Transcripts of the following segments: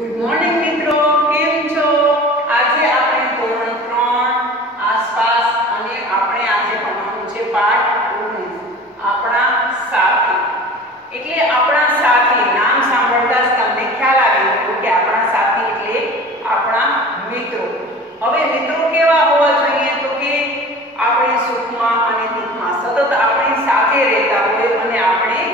Good morning મિત્રો, કેમ છો? આજે આપણે ધોરણ 3 આસપાસ અને આપણે આજે ભણવાનું છે પાઠ 19 આપણા સાથી. એટલે આપણા સાથી નામ સાંભળતા જ તમને ખ્યાલ આવી ગયો કે આપણા સાથી એટલે આપણા મિત્રો. હવે મિત્રો કેવા હોવા જોઈએ? તો કે આપણે સુખમાં અને દુઃખમાં સતત આપણી સાથે રહેતા હોય અને આપણે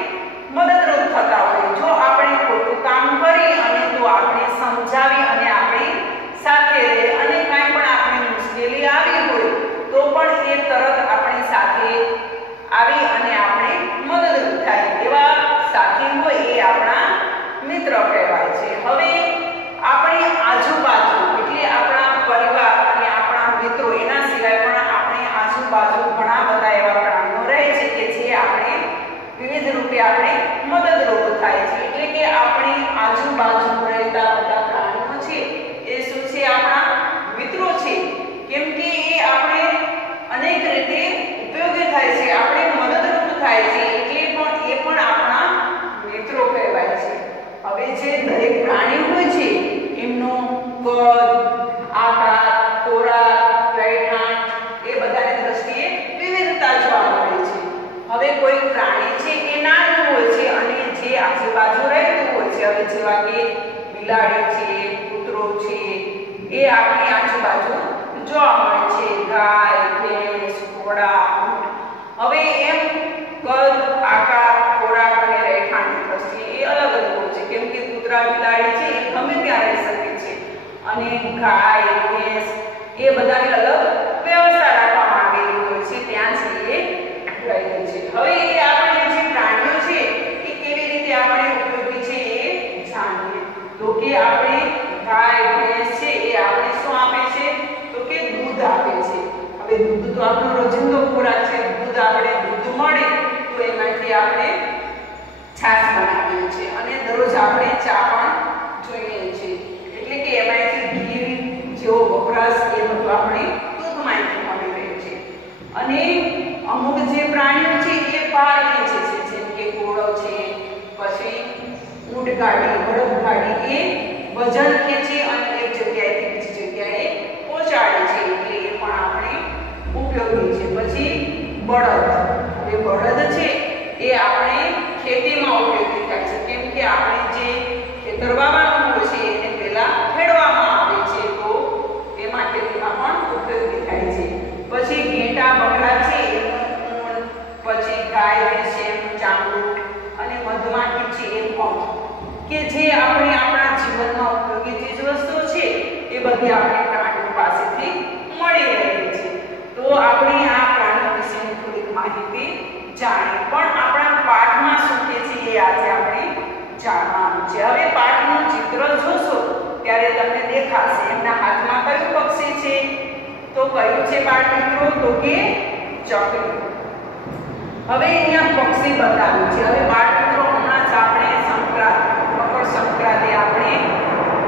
મદદરૂપ થતા હોય. જો આપણે ખોટું કામ કરી અને તો આપણે સમજાવી અને આપણી સાથે રહે અને કાંઈ પણ આપણી મુશ્કેલી આવી હોય તો પણ એ તરત આપણી સાથે આવી અને આપણે મદદરૂપ થાય એવા સાથી હોય એ આપણા મિત્ર કહેવાય છે. હવે આપણી આજુબાજુ એટલે આપણા પરિવાર અને આપણા મિત્રો એના સિવાય પણ આપણી આજુબાજુ ઘણા બધા એવા પ્રાણીઓ રહે છે કે જે આપણે વિવિધ રૂપે આપણે મદદરૂપ થાય છે. એટલે કે આપણી આજુબાજુ રહેતા બધા પ્રાણીઓ છે એ શું છે? આપણા મિત્રો છે. કેમ કે એ આપણે અનેક રીતે ઉપયોગી થાય છે, આપણે મદદરૂપ થાય છે, એટલે પણ એ પણ આપણા મિત્રો કહેવાય છે. હવે જે દરેક પ્રાણી હોય છે એમનો કદ, આકાર, ખોરાક, રહેઠાણ એ બધાની દ્રષ્ટિએ વિવિધતા જોવા મળે છે. હવે કોઈ પ્રાણી છે એ નાનું હોય છે અને જે આજુબાજુ રહેતું હોય છે, હવે જેવા કે બિલાડી છે, કૂતરો છે, એ આપણી આજુબાજુ જોવા મળે છે. ગાય, ભેંસ, ઘોડા, ઊંટ. હવે એમ કદ, આકાર, ખોરાક અને રહેઠાણની દ્રષ્ટિએ એ અલગ અલગ હોય છે. કેમ કે કૂતરા, બિલાડી છે એ ગમે ત્યાં રહી શકે છે અને ગાય, ભેંસ એ બધાની અલગ વ્યવસ્થા રાખવામાં આવેલી હોય છે, ત્યાં છે એ રહે છે. હવે એ આપણે જે પ્રાણીઓ છે એ કેવી રીતે આપણે ઉપયોગી છે એ જાણીએ. તો કે આપણે ગાય, ભેંસ છે એ આપણે શું આપે છે? તો કે દૂધ આપે છે. હવે દૂધ તો આપણો રોજિંદો ખોરાક છે. દૂધ આપણે દૂધ મળે તો એમાંથી આપણે છાશ બનાવીએ છીએ અને દરરોજ આપણે ચા પણ જોઈએ છીએ. એટલે કે એમાંથી ઘી જેવો વપરાશ એ બધું આપણે દૂધમાંથી મળી રહે છે. અને અમુક જે પ્રાણીઓ છે એ પાર ખેંચે છે, જેમ કે ઘોડો છે, પછી ઊંટગાડી, બળદગાડી, એ વજન ખેંચી અને એક જગ્યાએથી બીજી જગ્યાએ પહોંચાડે છે, એટલે એ પણ આપણે ઉપયોગી છે. પછી બળદ. હવે બળદ છે એ આપણે ખેતીમાં ઉપયોગી થાય છે. કેમ કે આપણે જે ખેતર વાવવાનું હોય છે એને પહેલા ખેડવામાં આવે છે, તો એમાં ખેતીમાં પણ ઉપયોગી થાય છે. પછી ઘેટા, બકરા છે એનું ઊન, પછી ગાય, ભેંસ એનું ચામડું અને મધમાખી છે એ પંખ, કે જે આપણે આપણા જીવનમાં ઉપયોગી ચીજ વસ્તુ છે એ બધી આપણે પ્રાણીઓ પાસેથી મળી રહે છે. તો આપણે આ પ્રાણીઓ વિશેની થોડીક માહિતી જાણી પણ આપણા પાઠમાં શું કહે છે એ આજે આપણે જાણવાનું છે. હવે પાઠનું ચિત્ર જોશો ત્યારે તમને દેખાશે એમના હાથમાં કયું પક્ષી છે? તો કયું છે બાળ મિત્રો? તો કે ચકલી. હવે અહીંયા પક્ષી બતાવ્યું છે. હવે બાળ મિત્રો હમણાં જ આપણે મકર સંક્રાંતિ આપણે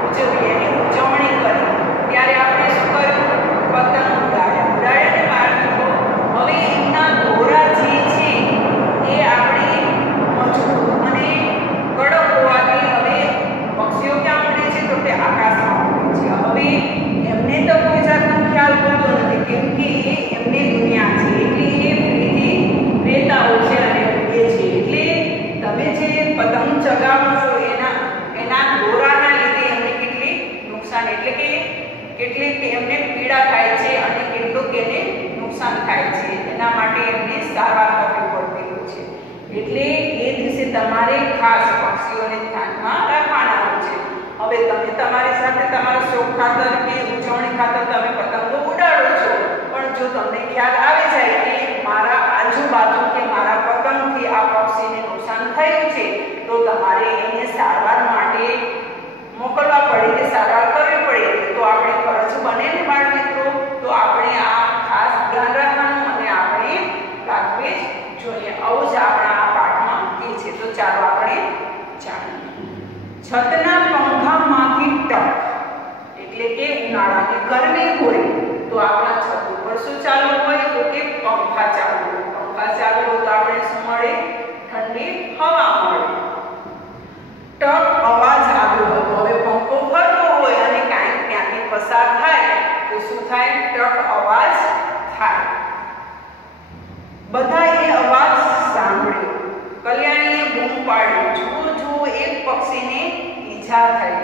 ઉજવીએ, એની ઉજવણી કરી ત્યારે આપણે શું કર્યું? પતંગ ઉડાડ્યા ને બાળ મિત્રો. હવે એમના દોરા જે છે એ આપણે મજબૂત અને કડક હોવાથી હવે પક્ષીઓ ક્યાં ઉડે છે? તો કે આકાશમાં ઉડે છે. હવે એમને તો કોઈ જાતનો ખ્યાલ હોતો નથી, કેમ કે એ એમની દુનિયા છે, એટલે એ ફ્રીથી રહેતા હોય છે અને ઉડે છે. એટલે તમે જે પતંગ ચગાવો છો એના દોરાના લીધે એમને કેટલી નુકસાન, એટલે કે કેટલીક એમને પીડા થાય છે અને કેટલુંક એને નુકસાન થાય છે. એના માટે એમને સારવાર કરવી પડતી હોય છે. એટલે એ દિવસે તમારે ખાસ પક્ષીઓને ધ્યાનમાં રાખવાના હોય છે. હવે તમે તમારી સાથે તમારા શોખ ખાતર કે ઉજવણી ખાતર તમે પતંગો ઉડાડો છો, પણ જો તમને ખ્યાલ આવી જાય કે મારા આજુબાજુ કે મારા પતંગથી આ પક્ષીને નુકસાન થયું છે, તો તમારે એને સારવાર માટે મોકલવા પડે કે સારવાર કરવી પડે. તો આપણે ફરજ બને ને બાળ મિત્રો, તો આપણે આ ખાસ ધ્યાન રાખવાનું અને આપણે રાખવી જ જોઈએ. આવું જ આપણા આ પાઠમાં એ છે. તો ચાલો આપણે જાણીએ. છતના પંખામાંથી ટક, એટલે કે ઉનાળાની ગરમી હોય તો આપણા છત ઉપર શું ચાલુ હોય? તો કે પંખા ચાલુ હોય. પંખા ચાલુ હોય તો આપણે શું મળે? ઠંડી હવા મળે. ટક અવાજ આવ્યો હતો. હવે પંખો કલ્યાણીએ બૂમ પાડી, જુઓ જુઓ, એક પક્ષીને ઈજા થઈ.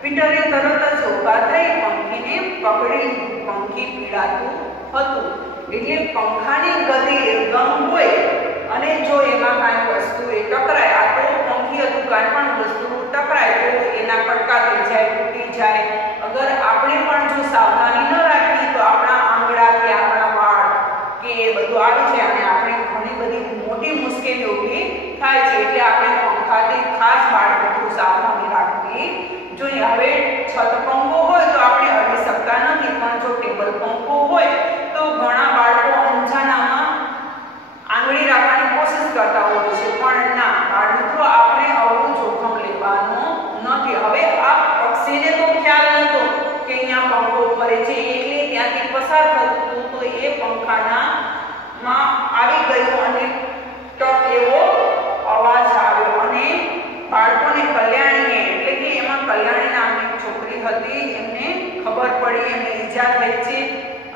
પીટરે તરત જ ઊભા થઈ પંખીને પકડી લીધું. પંખી પીડાતું હતું. એટલે પંખાની ગતિ એકદમ હોય અને જો એમાં કાંઈ વસ્તુ એ ટકરાય, આ તો પંખી હતું, કાંઈ પણ વસ્તુ ટકરાય તો એના કટકા થઈ જાય, તૂટી જાય. અગર આપણે પણ જો સાવધાની ન રાખીએ તો આપણા આંગળા કે આપણા વાળ કે એ બધું આવી જાય અને આપણે ઘણી બધી મોટી મુશ્કેલીઓ ઊભી થાય છે. એટલે આપણે પંખાથી ખાસ બાળકો સાવધાની રાખવી જોઈએ. હવે છત પંખો હોય તો આપણે અડી શકતા નથી, પણ જો ટેબલ પંખો હોય તો ઘણા બાળકો અંજાનામાં આંગળી રાખવાની કોશિશ કરતા હોય છે, પણ ના બાળ મિત્રો, આપણે આવું જોખમ લેવાનું નથી. હવે આ પક્ષીને તો ખ્યાલ નહોતો કે અહીંયા પંખો ફરે છે, એટલે ત્યાંથી પસાર થતું તો એ પંખાનામાં આવી ગયું અને ટક એવો અવાજ આવ્યો અને બાળકોને કલ્યાણીને, એટલે કે એમાં કલ્યાણી નામની છોકરી હતી, એમને ખબર પડી એમને ઈજા થઈ છે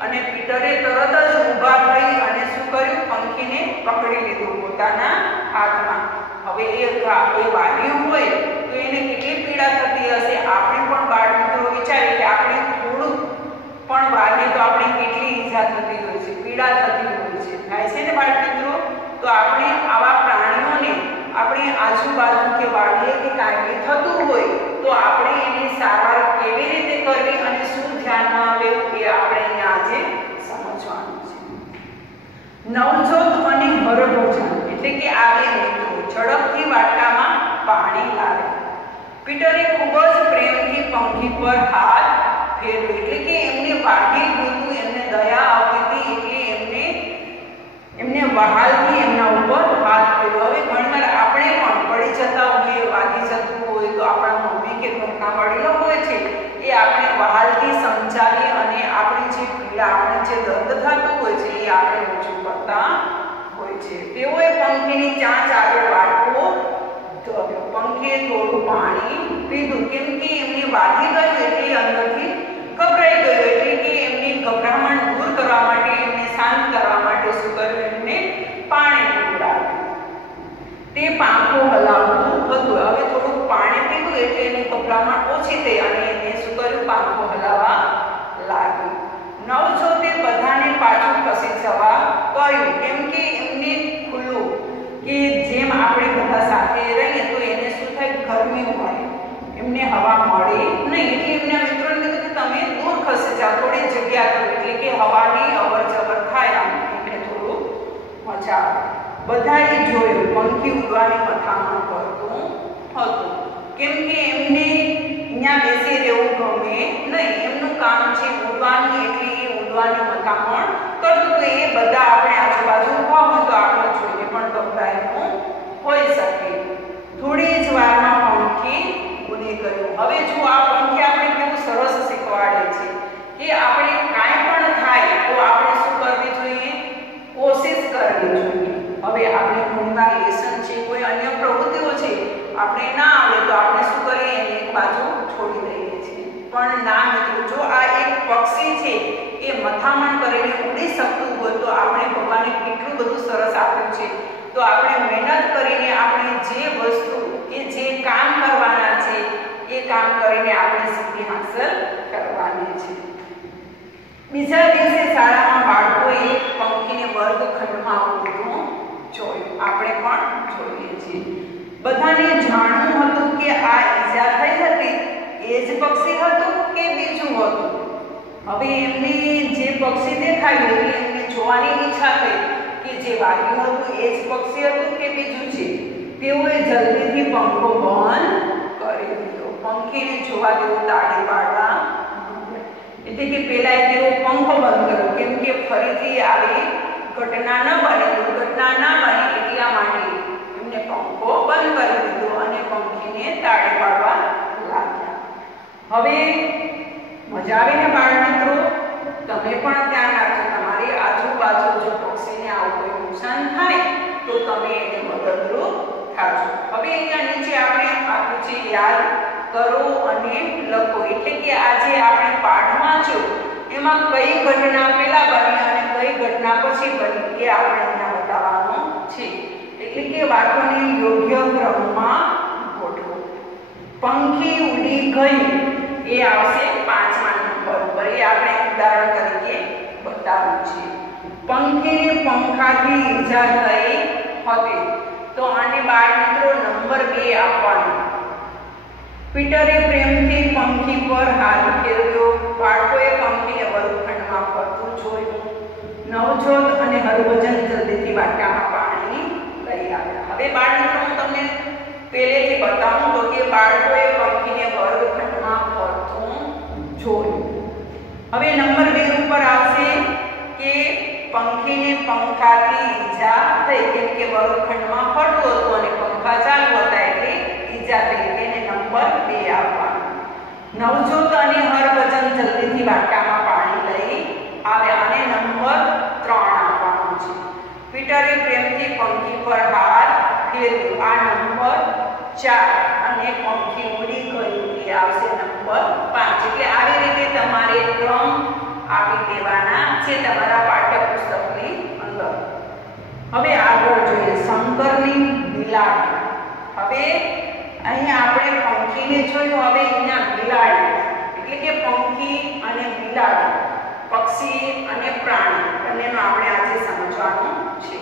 અને પીટરે તરત જ ઊભા થઈ અને શું કર્યું, પંખીને પકડી લીધું પોતાના હાથમાં. હવે એ વાગ્યું હોય તો એને કેટલી પીડા થતી હશે. આપણે પણ બાળ મિત્રો વિચારીએ કે આપણે થોડું પણ વાગે તો આપણે કેટલી ઈજા થતી હોય છે, પીડા થતી હોય છે, થાય છે ને બાળ મિત્રો. તો આપણે આવા પ્રાણીઓને આપણે આજુબાજુ કે વાડીએ કે કાંઈ થતું હોય તો આપણે એની સારવાર કેવી રીતે કરવી અને શું ધ્યાનમાં લેવું એ આપણે અહીંયા આજે સમજવાનું છે. નવજોત અને હરભોજન એટલે કે આવે મિત્રો ઝડપથી વાટકામાં પાણી લાવે. પીટરે ખૂબ જ પ્રેમથી પંખી પર હાથ ફેરવ્યો, એટલે કે એમને વાગી ગયું, એમને દયા આવતી હતી, એટલે એમને વહાલથી એમના ઉપર હાથ ફેરવ્યો. હવે ઘણીવાર આપણે પણ પડી જતા હોઈએ, વાગી જતું હોય તો આપણા મમ્મી કે ઘરના વડીલો હોય છે એ આપણે વહાલથી સમજાવી અને આપણી જે પીડા, આપણે જે દર્દ થતું હોય છે એ આપણે ઓછું કરતા હોય છે. તેઓએ પંખીની ચાંચ આગળ વાટકો ધર્યો. પંખીએ થોડું પાણી પીધું, કેમ કે એમને વાગી ગયું એટલે અંદરથી ગભરાઈ ગયું, એટલે કે એમની ગભરામણ દૂર કરવા માટે, એમને શાંત કરવા માટે શું કર્યું, એમને પાણી પીવડાવ્યું. તે પાંખો હલાવતું હતું. હવે થોડું પાણી પીધું એટલે એની ગભરામણ ઓછી થઈ અને એને શું કર્યું, પાંખો હલાવવા લાગ્યું. નવજોતે બધાને પાછું ખસી જવા કહ્યું, કેમ કે એમને ખુલ્લું કે જેમ આપણે બધા સાથે રહીએ તો એને શું થાય, ગરમી મળે, એમને હવા મળે નહીં. એટલે એમના મિત્રોને કીધું કે તમે દૂર ખસી જાઓ, થોડી જગ્યા કરો, એટલે કે હવાની અવર જવર થાય, એમને થોડું મજા આવે. બધાએ જોયું પંખી ઉડવાની મથામણ કરતું હતું, કેમ કે એમને અહીંયા બેસી રહેવું ગમે નહીં, એમનું કામ છે ઉડવાનું, એટલે એ ઉડવાની મથામણ કરતું. તો એ બધા આપણે આજુબાજુ ઊભા હોય તો આપણે જોઈને પણ ગભરાયેલું હોઈ શકે. થોડી જ વારમાં પંખી ઉડી ગયું. હવે જો આ પંખી આપણે કેવું સરસ શીખવાડે છે કે આપણે કાંઈ પણ થાય તો આપણે શું કરવી જોઈએ, કોશિશ કરવી જોઈએ. હવે આપણે ઘણીવાર લેસન છે, કોઈ અન્ય પ્રવૃત્તિઓ છે, આપણે ના આવે તો આપણે શું કરીએ, એને એક બાજુ છોડી દઈએ છીએ. પણ ના મિત્રો, જો આ એક પક્ષી છે એ મથામણ કરીને ઉડી શકતું હોય તો આપણે ભગવાને કેટલું બધું સરસ આપ્યું છે. તો આપણે મહેનત કરીને આપણે જે વસ્તુ કે જે કામ કરવાના છે એ કામ કરીને આપણે સિદ્ધિ હાંસલ કરવાની છે. બીજા દિવસે શાળામાં બાળકોએ એક પંખીને વર્ગખંડમાં ઉડતું જોયું. આપણે પણ જોઈએ છીએ. બધાને જાણવું હતું કે આ ઈજા થઈ હતી એ જ પક્ષી હતું કે બીજું હતું. હવે એમને જે પક્ષી દેખાયું એટલે એમને જોવાની ઈચ્છા થઈ કે જે વાગ્યું હતું એ જ પક્ષી હતું કે બીજું છે. તેઓએ જલ્દીથી પંખો બંધ કરી દીધો. પંખીને જોવા દેવું તાળી પાડવા, એટલે કે પહેલા તેઓ પંખો બંધ કર્યો, કેમ કે ફરીથી આવી ઘટના ન બને, દુર્ઘટના ન બને, એટલા માટે એમને પંખો બંધ કરી દીધો અને પંખીને તાળી પાડવા લાગ્યા. હવે મજા આવે ને બાળ મિત્રો? તમે પણ ધ્યાન રાખજો, તમારી આજુબાજુ જો પક્ષીને આવું કોઈ નુકસાન થાય તો તમે એને મદદરૂપ થાજો. હવે અહીંયા નીચે આપણે આપ્યું છે યાદ કરો અને લખો, એટલે કે આજે આપણે પાઠ વાંચ્યો એમાં કઈ ઘટના પહેલા બની અને કઈ ઘટના પછી બની એ આપણે અહીંયા બતાવવાનું છે. એટલે કે વાક્યોની વર્ગમાં ગોઠવો. પંખી ઉડી ગયું એ આવશે 5મા નંબર ઉપર. એ આપણે ઉદાહરણ તરીકે બતાવ્યું છે. પંખીને પંખાથી ઈજા થઈ હતી, તો આને બાળ મિત્રો નંબર 2 આપવાનો. પીટરે પ્રેમથી પંખી પર હાથ ફેરવ્યો. બાળકોએ પંખીને વર્ગખંડમાં ફરતું જોયું. નવજોત અને હરભજન જલ્દીથી વાટકામાં પાણી લઈ આવ્યા. હવે બાળ મિત્રો હું તમને પહેલેથી બતાવું તો કે બાળકોએ પંખીને વર્ગખંડમાં ફરતું જોયું. હવે નંબર 2 ઉપર આવશે કે પંખીને પંખાથી ઈજા થઈ, કેમ કે વર્ગખંડમાં ફરતું હતું અને પંખા ચાલુ હતા એટલે ઈજા થઈ, એને નંબર 2 આપવાનો. નવજોત અને હરભજન જલ્દીથી વાટકામાં પાણી લઈ આવ્યા, અને નંબર 3 આપવાનો છે. પીટરે પ્રેમથી પંખી પર હાથ ફેરવ્યો, આ નંબર 4, અને પંખી ઉડી ગયું એ આવશે નંબર 5. એટલે આવી રીતે તમારે ક્રમ આપી દેવાના છે તમારા પાઠ્યપુસ્તકની અંદર. હવે આગળ જોઈએ શંકરની બિલાડી. હવે અહીં આપણે પંખીને જોયું, હવે અહીંયા બિલાડી એટલે કે પંખી અને બિલાડી, પક્ષી અને પ્રાણી બંનેનો આપણે આજે સમજવાનું છે.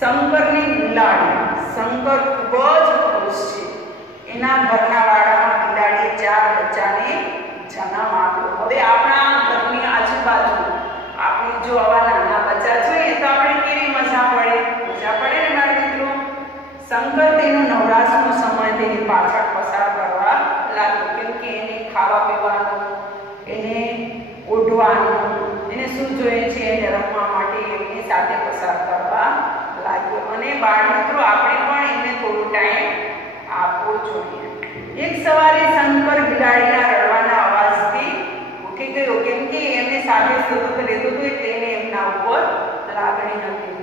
શંકરની બિલાડી. શંકર ખૂબ જ ખુશ છે. એના ઘરના વાડામાં બિલાડીએ 4 બચ્ચાને જન્મ આપ્યો. હવે આપણા ઘરની આજુબાજુ આપણે જો આવા નાના બચ્ચા જોઈએ તો આપણે કેવી મજા પડે ને મારા મિત્રો. શંકર તેનો નવરાશનો સમય તેની પાછળ પસાર કરવા લાગ્યો, કેમ કે એને ખાવા પીવાનું, એને ઓઢવાનું, એને શું જોઈએ છે એને રમવા માટે એમની સાથે પસાર કરવા લાગ્યો. અને બાળ મિત્રો આપણે પણ એને થોડો ટાઈમ આપવો જોઈએ. એક સવારે શંકર બિલાડીના રડવાના અવાજથી ઉઠી ગયો, કેમ કે એમને સાથે સતત રહેતું હતું એટલે એને એમના ઉપર લાગણી હતી.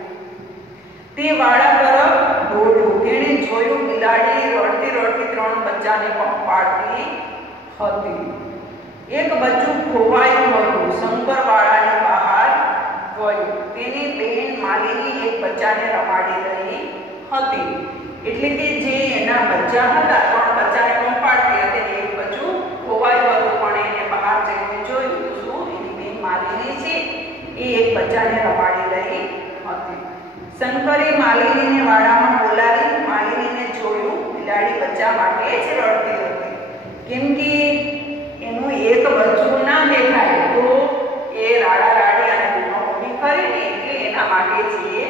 તે વાડા તરફ દોડ્યો. તેણે જોયું બિલાડી રડતી રડતી 3 બચ્ચાને પંપાળતી હતી. એક બચ્ચું ખોવાયું હતું. શંકર વાડાની બહાર ગયો. તેની બેન માલિની એક બચ્ચાને રમાડી રહી હતી, એટલે કે જે એના બચ્ચા હતા 3 બચ્ચાને પંપાળતી હતી, એક બચ્ચું ખોવાયું હતું, પણ એને બહાર જઈને જોયું તો શું એની બેન માલિની છે એ એક બચ્ચાને રમાડી રહી હતી. શંકરે માલિનીને વાડામાં બોલાવી. માલિનીને જોયું બિલાડી બચ્ચા માટે જ રડતી હતી, કેમ કે એનું એક બચ્ચું ના દેખાય તો એ રાડા રાડી અને બૂમાબૂમી કરે ને, એટલે એના માટે જ એ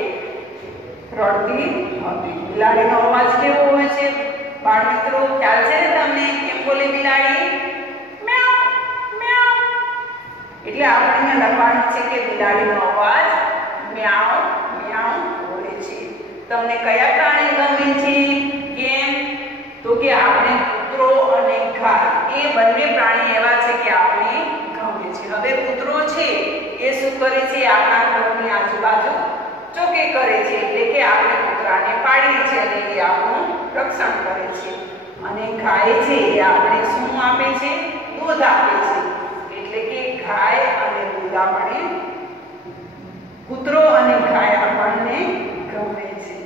રડતી હતી. બિલાડીનો અવાજ કેવો હોય છે બાળ મિત્રો? ખ્યાલ છે ને તમને કેમ બોલે બિલાડી? મ્યાઉ મ્યાઉ. એટલે આપણે લખવાનું છે કે બિલાડીનો અવાજ મ્યાઉ મ્યાઉ બોલે છે. તમને કયા પ્રાણી ગમે છે? કેમ તો કે આપણે કૂતરો અને ગાય એ બંને પ્રાણી એવા છે કે આપણે ગમે છે. હવે કૂતરો છે એ શું કરે છે? આપણા ઘરની આજુબાજુ ચોકી કરે છે, એટલે કે આપણે કૂતરાને પાડીએ છીએ અને એ આપણું રક્ષણ કરે છે. અને ગાય છે એ આપણે શું આપે છે? દૂધ આપે છે, એટલે કે ગાય અને દૂધ આપણે કૂતરો અને ગાય આપણને ગમે છે.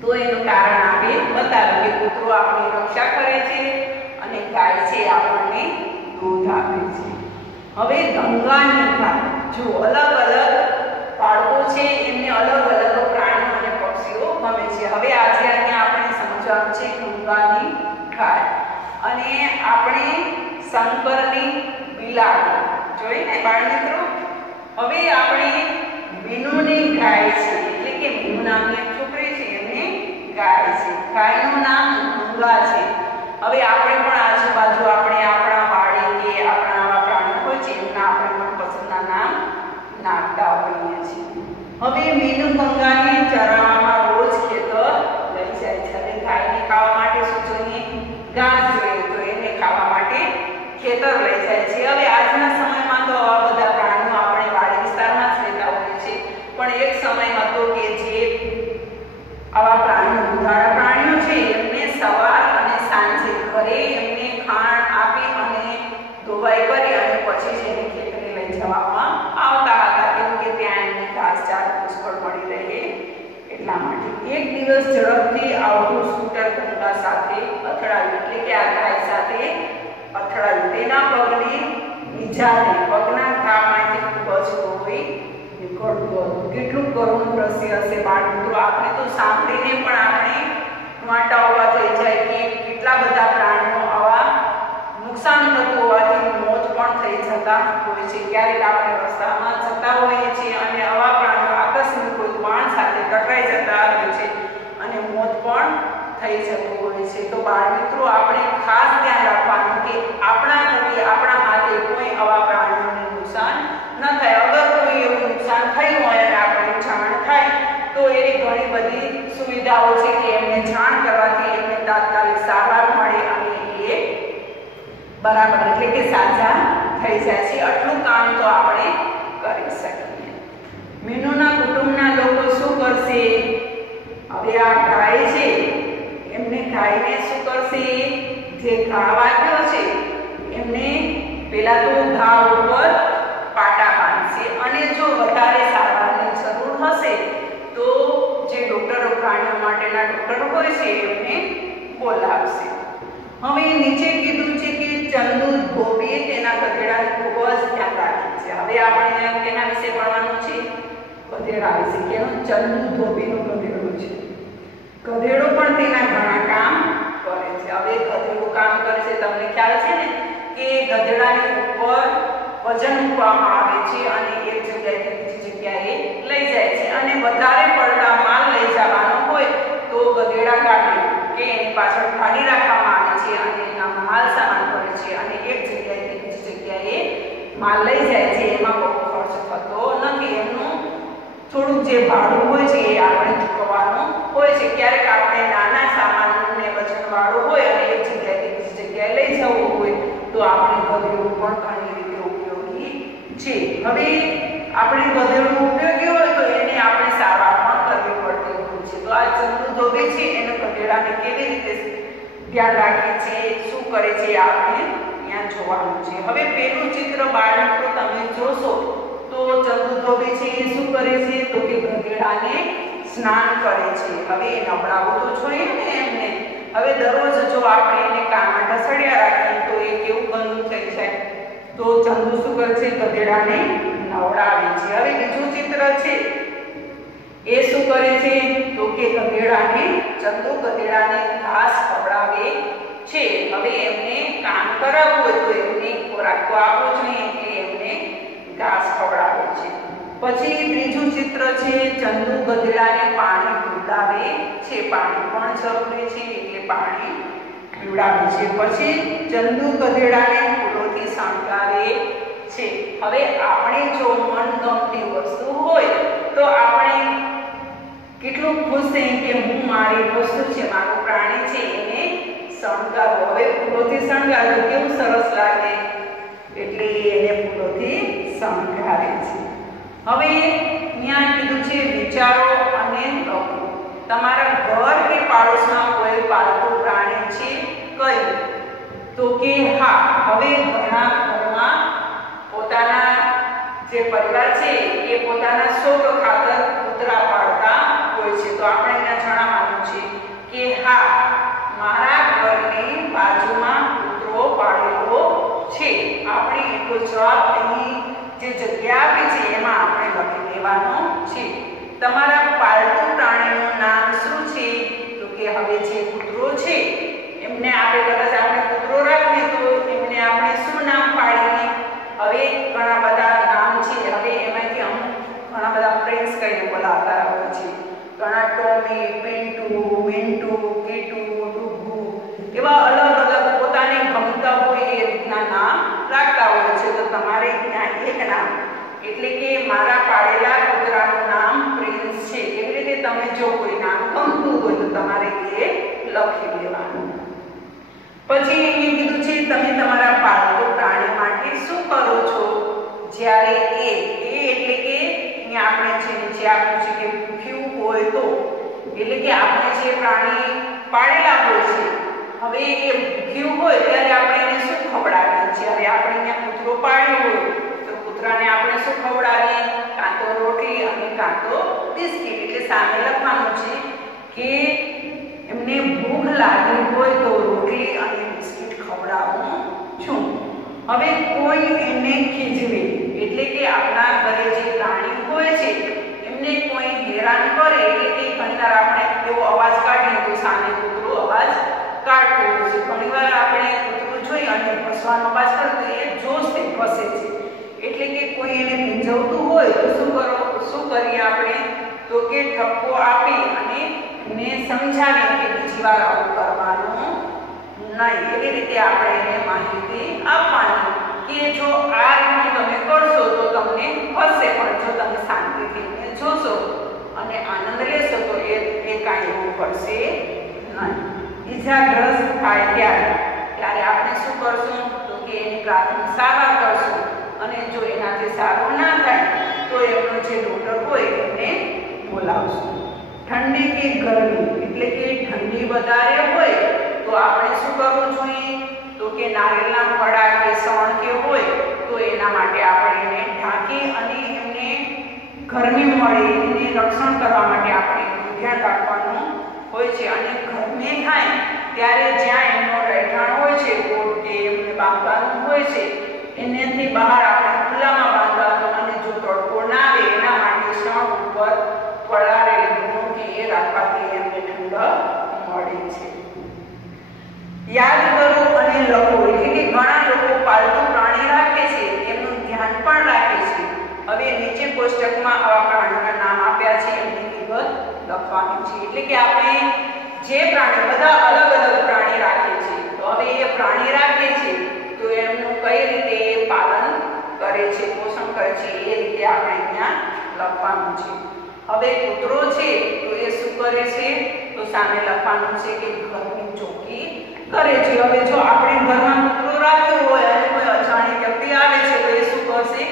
તો એનું કારણ આપણે બતાવ્યું કે કૂતરો આપણી રક્ષા કરે છે અને ગાય છે આપણને દૂધ આપે છે. હવે ગંગાની ઘાટ. જો અલગ અલગ બાળકો છે એમને અલગ અલગ પ્રાણીઓ અને પક્ષીઓ ગમે છે. હવે આજે અહીંયા આપણે સમજવાનું છે ગંગાની ઘાટ અને આપણે શંકરની બિલાડી. જોઈને બાળ મિત્રો, હવે આપણે મીનુની ગાય છે, એટલે કે મીનુ નામની એક છોકરી છે એને ગાય છે. ગાયનું નામ ગંગા છે. હવે આપણે પણ આજુબાજુ આપણે આપણા વાડી કે આપણા આવા પ્રાણીઓ હોય છે એમના આપણે મનપસંદના નામ નાખતા હોઈએ છીએ. હવે મીનુ ગંગાને ચરાવવામાં રોજ ખેતર લઈ જાય છે. હવે ગાયને ખાવા માટે શું જોઈએ? ઘાસ જોઈએ, તો એને ખાવા માટે ખેતર લઈ જાય છે. હવે આજના સમયમાં તો આવા બધા પ્રાણીઓ આપણે વાડી વિસ્તારમાં જ રહેતા હોઈએ છીએ, પણ એક સમય હતો કે જે આવા પ્રાણીઓ દુધાળા પ્રાણીઓ છે એમને સવાર અને સાંજે ઘરે એમને ખાણ આપી અને ધોવાઈ કરી અને પછી જેને ખેતરે લઈ જવામાં આવતા હતા, કેમ કે ત્યાં એમને ઘાસચારો પુષ્કળ મળી રહે એટલા માટે. એક દિવસ ઝડપથી ઝડપથી આવતું સ્કૂટર ભૂંગા સાથે અથડાયું, એટલે કે આ ગાય સાથે અથડાયું. તેના પગની ઈજા થઈ, પગના ઘામાંથી ખૂબ જ લોહી નીકળતું હતું. કેટલું કરુણ દ્રશ્ય હશે બાળ મિત્રો. આપણે તો સાંભળીને પણ આપણે વાંટા ઉભા થઈ જાય કે કેટલા બધા પ્રાણીઓ આવા નુકસાન થતું હોવાથી મોત પણ થઈ જતા હોય છે. ક્યારેક આપણે રસ્તામાં જતા હોઈએ છીએ અને આવા પ્રાણીઓ આકસ્મિક કોઈ વાહન સાથે ટકરાઈ જતા હોય છે અને મોત પણ થઈ જતું હોય છે. તો બાળ મિત્રો આપણે ખાસ ધ્યાન રાખવાનું કે આપણા થકી આપણા હાથે કોઈ આવા પ્રાણીઓને નુકસાન ન થાય. અગર કોઈ એવું નુકસાન થયું હોય અને આપણને જાણ થાય તો એવી ઘણી બધી સુવિધાઓ છે કે એમને જાણ કરવાથી એમને તાત્કાલિક સારવાર મળે અને એ બરાબર એટલે કે સાજા થઈ જાય છે. આટલું કામ તો આપણે કરી શકીએ. મીનુના કુટુંબના લોકો શું કરશે? હવે આ ગાય છે એમને ગાયને શું કરશે? જે ઘા વાગ્યો છે એમને પેલા તો ઘા ઉપર પાટા બાંધશે અને જો વધારે સારવારની જરૂર હશે તો જે ડોક્ટરો પ્રાણીઓ માટેના ડોક્ટર હોય છે એમને બોલાવશે. હવે નીચે કીધું છે કે ચંદુ ધોબીએ તેના ગધેડાને ખૂબ જ ધ્યાન રાખ્યું છે. હવે આપણે તેના વિશે ભણવાનું છે, ગધેડા વિશે. કેનું? ચંદુ ધોબીનું ગધેડું છે. ગધેડો પણ તેના ઘણા કામ કરે છે. હવે ગધેડું કામ કરે છે, તમને ખ્યાલ છે ને કે ગધેડાની ઉપર વજન મૂકવામાં આવે છે અને એક જગ્યાએથી બીજી જગ્યાએ લઈ જાય છે અને વધારે પડતા માલ લઈ જવાનો હોય તો ગધેડા ગાડી કે એની પાછળ ગાડી રાખવામાં આવે છે અને એના માલ સામાન ભરે છે અને એક જગ્યાએથી બીજી જગ્યાએ માલ લઈ જાય છે. એમાં બહુ ખર્ચ થતો નથી. એમનું થોડુંક જે ભાડું હોય છે એ આપણે ચૂકવવાનું હોય છે. ક્યારેક આપણે નાના સામાનને વજનવાળું હોય અને એક જગ્યાએથી બીજી જગ્યાએ લઈ જવું હોય તો આપણે ગધેડું પણ ઘણી રીતે ઉપયોગી છે. હવે આપણે ગધેડું ઉપયોગી હોય તો એને આપણે સારવાર પણ કરવી પડતી હોય છે. તો આ ચંદુ ધોબી છે એને ગધેડાને કેવી રીતે ધ્યાન રાખે છે, શું કરે છે, આપણે ત્યાં જોવાનું છે. હવે પેલું ચિત્ર બાળ મિત્રો તમે જોશો તો ચંદુ ધોબી છે એ શું કરે છે? તો કે ગધેડાને સ્નાન કરે છે. હવે એ નવડાવવું તો જોઈએ ને એમને. હવે દરરોજ જો આપણે એને કાનમાં ઢસડ્યા રાખીએ તો એ કેવું ગંદુ થઈ જાય. તો ચંદુ શું કરે છે? ગધેડાને નવડાવે છે. હવે બીજું ચિત્ર છે એ શું કરે છે? તો કે ચંદુ ગધેડાને ઘાસ ખવડાવે છે. હવે એમને કામ કરાવવું હોય તો એમને ખોરાક તો આપવો જોઈએ એટલે એમને ઘાસ ખવડાવે છે. પછી ત્રીજું ચિત્ર છે ચંદુ ગધેડાને પાણી પીવડાવે છે. પાણી પણ જરૂરી છે એટલે પાણી પીવડાવે છે. પછી ચંદુ ગધેડાને ફૂલોથી શણગારે છે. હવે આપણે જો મનગમતી વસ્તુ હોય તો આપણે કેટલું ખુશ થઈએ કે હું મારી વસ્તુ છે, મારું પ્રાણી છે એને શણગારવું. હવે ફૂલોથી શણગારવું કેવું સરસ લાગે એટલે એને ફૂલોથી શણગારે છે. હવે અહીંયા કીધું છે વિચારો અને લખો. તમારા ઘર કે પાડોશમાં કોઈ પાલતુ પ્રાણી છે કયું? તો કે હા. હવે ઘણા ઘરમાં પોતાના જે પરિવાર છે એ પોતાના શોખ ખાતર કૂતરા પાળતા હોય છે. તો આપણે અહીંયા જણાવવાનું છે કે હા, મારા ઘરની બાજુમાં કૂતરો પાળેલો છે. આપણે એટલો જવાબ અહીં જે જગ્યા આપી છે એમાં આપણે લખી દેવાનો છે. તમારા પાલતુ પ્રાણીનું નામ શું છે? તો કે હવે જે કૂતરો છે એમને આપણે કદાચ આપણે કૂતરો રાખીએ તો એમને આપણે શું નામ પાડીએ? હવે ઘણા બધા નામ છે. હવે એમાંથી અમુક ઘણા બધા ફ્રેન્ડ્સ કહીને બોલાવતા હોય છે. ઘણા ટોમી, પિન્ટુ, મિન્ટુ, કીટુ, ડુગુ એવા અલગ અલગ પોતાને ગમતા હોય એ રીતના નામ રાખતા હોય છે. તો તમારે ત્યાં એક નામ એટલે કે મારા પાળેલા કૂતરાનું નામ પ્રિન્સ છે. એવી રીતે તમે જો કોઈ નામ ગમતું હોય તો તમારે એ લખી દેવાનું. પછી અહીં કીધું છે તમે તમારા પાલતુ પ્રાણી માટે શું કરો છો? જ્યારે એ એટલે કે અહીંયા આપણે જે નીચે આપ્યું છે કે ભૂખ્યું હોય તો એટલે કે આપણે જે પ્રાણી પાળેલા હોય છે હવે એ ભૂખ્યું હોય ત્યારે આપણે એને શું ખવડાવીએ? જ્યારે આપણે અહીંયા કૂતરો પાળ્યો હોય તો કૂતરાને આપણે શું ખવડાવીએ? કાં તો રોટલી અને કાં તો બિસ્કિટ. એટલે સામે લખવાનું છે કે આપણા ઘરે જે પ્રાણી હોય છે એમને કોઈ હેરાન કરે એટલે કે ઘણીવાર આપણે એવો અવાજ કાઢીએ તો સામે કૂતરું અવાજ કાઢતું હોય છે. ઘણીવાર આપણે કૂતરું જોઈ અને ભસવાનો અવાજ કરે તો એ જોશથી ભસે છે. એટલે કે કોઈ એને ભીંજવતું હોય તો શું કરીએ આપણે તો કે ઠપકો આપી અને એને સમજાવીએ કે બીજી વાર આવું કરવાનું નહીં. એવી રીતે આપણે એને માહિતી આપવાની કે જો આ રીતનું તમે કરશો તો તમને હશે, પણ જો તમે શાંતિથી એને જોશો અને આનંદ લેશો તો એ કાંઈ એવું કરશે નહીં. ઈજાગ્રસ્ત થાય ત્યારે આપણે શું કરશું તો કે એની પ્રાથમિક સારવાર કરશું અને જો એનાથી સારું ના થાય તો એમનો જે ડોક્ટર હોય એને બોલાવશું. ઠંડી કે ગરમી એટલે કે ઠંડી વધારે હોય તો આપણે શું કરવું જોઈએ તો કે નારિયેળના ખડા કે સણ કે હોય તો એના માટે આપણે એને ઢાંકી અને એમને ગરમી મળે એને રક્ષણ કરવા માટે આપણે એનું ધ્યાન રાખવાનું હોય છે. અને ગરમી થાય ત્યારે જ્યાં એમનો રહેઠાણ હોય છે કોટ કે એમને બાંધવાનું હોય છે એનાથી બહાર આપણે ખુલ્લામાં બાંધવાનું અને જો તડકો ના આવે એના માટે સણ ઉપર પડારેલી ભૂનો કે એ રાખવાથી એમને ઠંડક મળે છે. યાદ કરો અને લખો એટલે કે ઘણા લોકો પાલતુ પ્રાણી રાખે છે એમનું ધ્યાન પણ રાખે છે. હવે નીચે કોષ્ટકમાં આવા પ્રાણીઓના નામ આપ્યા છે એમની વિગત લખવાની છે. એટલે કે આપણે જે પ્રાણી બધા અલગ અલગ પ્રાણી રાખે છે તો હવે એ પ્રાણી રાખે છે તો એમનું કઈ રીતે પાલન કરે છે પોષણ કરે છે એ રીતે આપણે અહીંયા લખવાનું છે. હવે કૂતરો છે તો એ શું કરે છે તો સામે લખવાનું છે કે ઘરની ચોકી કરે છે. હવે જો આપણે ઘરમાં કૂતરો રાખ્યો હોય અને કોઈ અજાણી વ્યક્તિ આવે છે તો એ શું કરશે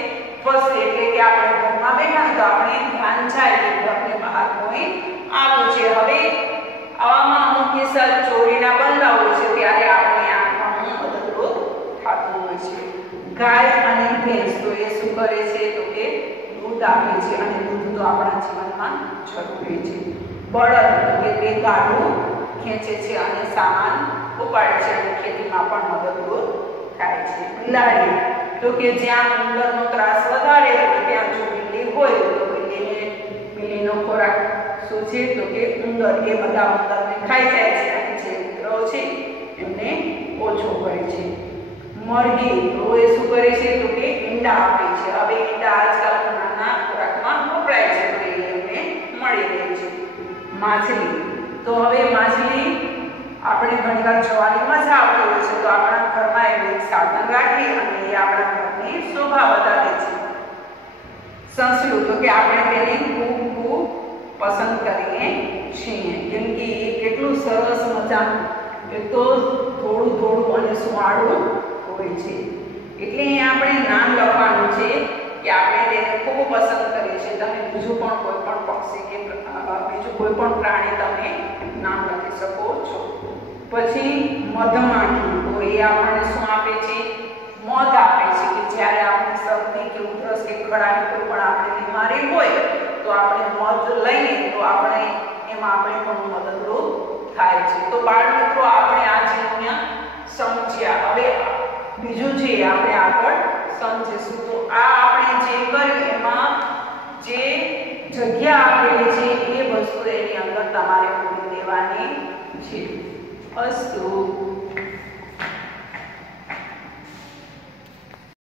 ફસશે. એટલે કે આપણે ઘરમાં બેઠા તો આપણે ધ્યાન જાય કે ઘરની બહાર કોઈ આવ્યું છે. હવે આવામાં અમુક કિસ્સા ચોરીના બનતા હોય છે ત્યારે આપણે આ ઘણું મદદરૂપ થતું હોય છે. ગાય અને ભેંસ તો એ શું કરે છે તો કે દૂધ આપે છે અને દૂધ તો આપણા જીવનમાં જરૂરી છે. બળદ કે તે ગાડું ખેંચે છે અને સામાન ઉપાડે છે અને ખેતીમાં પણ મદદરૂપ થાય છે. બિલાડી તો કે જ્યાં ઉંદરનો ત્રાસ વધારે હોય ત્યાં જો બિલ્લી હોય તો બિલ્લીનો ખોરાક શું છે તો કે ઉંદર એ બધા ઉંદરને ખાઈ જાય છે અને જે ઉંદરો છે એમને ઓછો કરે છે. મરઘી તો એ શું કરે છે તો કે ઈંડા આપે છે. હવે ઈંડા આજકાલ નાના ખોરાકમાં વપરાય છે તો એ એમને મળી રહે છે. માછલી તો હવે માછલી આપણે ઘણીવાર જોવાની મજા આવતી હોય છે તો આપણા ઘરમાં એવું એક સાધન રાખી અને એ આપણા ઘરની શોભા વધારે છે. સંસલું તો કે આપણે તેને ખૂબ પસંદ કરીએ છીએ કેમ કે એ કેટલું સરસ મજાનું એક તો થોડું અને સુવાળું હોય છે. એટલે અહીંયા આપણે નામ લખવાનું છે કે આપણે તેને ખૂબ પસંદ કરીએ છીએ. તમે બીજું પણ કોઈ પણ પક્ષી કે બીજું કોઈ પણ પ્રાણી તમે નામ લખી શકો છો. પછી મધમાખી તો એ આપણને શું આપે છે મધ આપે છે કે જ્યારે આપણે શરદી કે ઉધરસ કે ખડાની કોઈ પણ આપણે બીમારી હોય તો આપણે મધ લઈએ તો આપણે એમાં આપણે ઘણું મદદરૂપ થાય છે. તો બાળ મિત્રો આપણે આજે અહીંયા સમજ્યા. હવે બીજું છે આપણે આગળ સમજીશું. તો આ આપણે જે કર્યું એમાં જે જગ્યા આપેલી છે એ વસ્તુ એની અંદર તમારે પૂરી દેવાની છે. અસ્તુ.